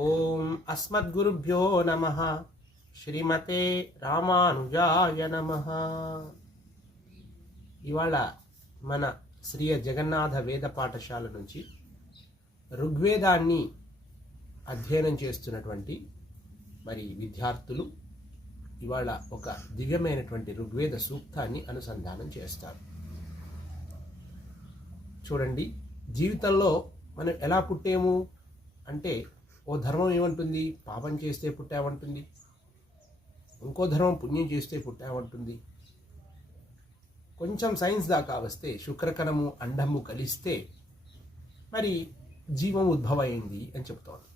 ఓం అస్మద్గురుభ్యో నమః. శ్రీమతే రామానుజాయ నమః. ఇవాళ మన శ్రీ జగన్నాథ వేద పాఠశాల నుంచి ఋగ్వేదాన్ని అధ్యయనం చేస్తున్నటువంటి విద్యార్థులు ఇవాళ ఒక దివ్యమైనటువంటి ఋగ్వేద సూక్తాన్ని అనుసంధానం చేస్తారు. చూడండి, జీవితంలో మనం ఎలా పుట్టాము అంటే, ఓ ధర్మం ఏమంటుంది? పాపం చేస్తే పుట్టామంటుంది. ఇంకో ధర్మం పుణ్యం చేస్తే పుట్టామంటుంది. కొంచెం సైన్స్ దాకా వస్తే శుక్రకణము అండము కలిస్తే జీవం ఉద్భవమైంది అని చెబుతోంది.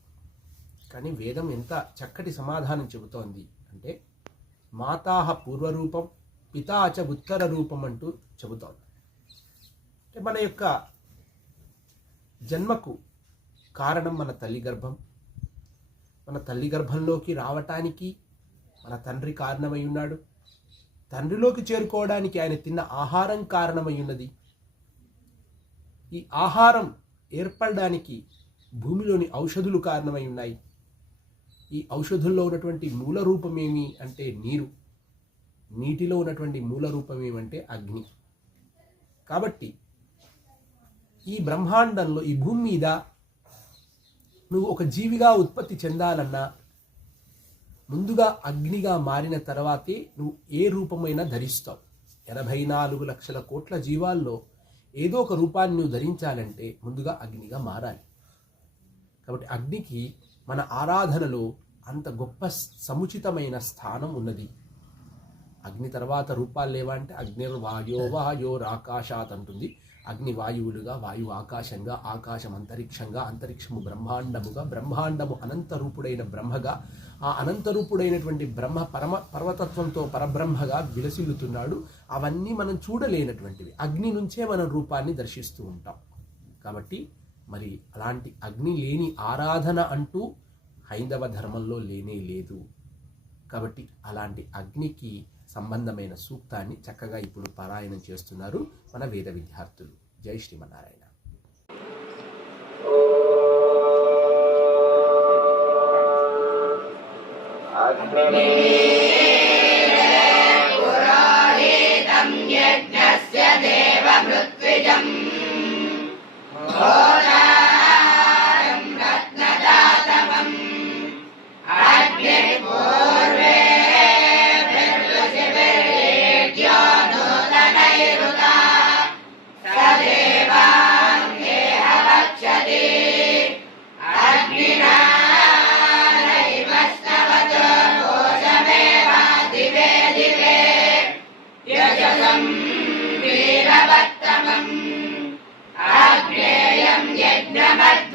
కానీ వేదం ఎంత చక్కటి సమాధానం చెబుతోంది అంటే, మాతాహ పూర్వరూపం పితాచ ఉత్తర రూపం అంటూ చెబుతోంది. అంటే మన యొక్క జన్మకు కారణం మన తల్లి గర్భం. మన తల్లి గర్భంలోకి రావటానికి మన తండ్రి కారణమై ఉన్నాడు. తండ్రిలోకి చేరుకోవడానికి ఆయన తిన్న ఆహారం కారణమై ఉన్నది. ఈ ఆహారం ఏర్పడడానికి భూమిలోని ఔషధులు కారణమై ఉన్నాయి. ఈ ఔషధుల్లో ఉన్నటువంటి మూల రూపం ఏమి అంటే నీరు. నీటిలో ఉన్నటువంటి మూల రూపం ఏమంటే అగ్ని. కాబట్టి ఈ బ్రహ్మాండంలో, ఈ భూమి మీద నువ్వు ఒక జీవిగా ఉత్పత్తి చెందాలన్నా ముందుగా అగ్నిగా మారిన తర్వాతే నువ్వు ఏ రూపమైనా ధరిస్తావు. 84 లక్షల కోట్ల జీవాల్లో ఏదో ఒక రూపాన్ని నువ్వు ధరించాలంటే ముందుగా అగ్నిగా మారాలి. కాబట్టి అగ్నికి మన ఆరాధనలో అంత గొప్ప సముచితమైన స్థానం ఉన్నది. అగ్ని తర్వాత రూపాలు లేవా అంటే, అగ్నిర్వాయో వాయోరాకాశాత్ అంటుంది. అగ్ని వాయువులుగా, వాయువు ఆకాశంగా, ఆకాశం అంతరిక్షంగా, అంతరిక్షము బ్రహ్మాండముగా, బ్రహ్మాండము అనంతరూపుడైన బ్రహ్మగా, ఆ అనంతరూపుడైనటువంటి బ్రహ్మ పరమతత్వంతో పరబ్రహ్మగా విలసిల్లుతున్నాడు. అవన్నీ మనం చూడలేనటువంటివి. అగ్ని నుంచే మనం రూపాన్ని దర్శిస్తూ ఉంటాం. కాబట్టి అలాంటి అగ్ని లేని ఆరాధన అంటూ హైందవ ధర్మంలో లేనే లేదు. కాబట్టి అలాంటి అగ్నికి సంబంధమైన సూక్తాన్ని చక్కగా ఇప్పుడు పారాయణం చేస్తున్నారు మన వేద విద్యార్థులు. జై శ్రీమన్నారాయణ. वीरवत्तमम् आग्नेयं यज्ञमत्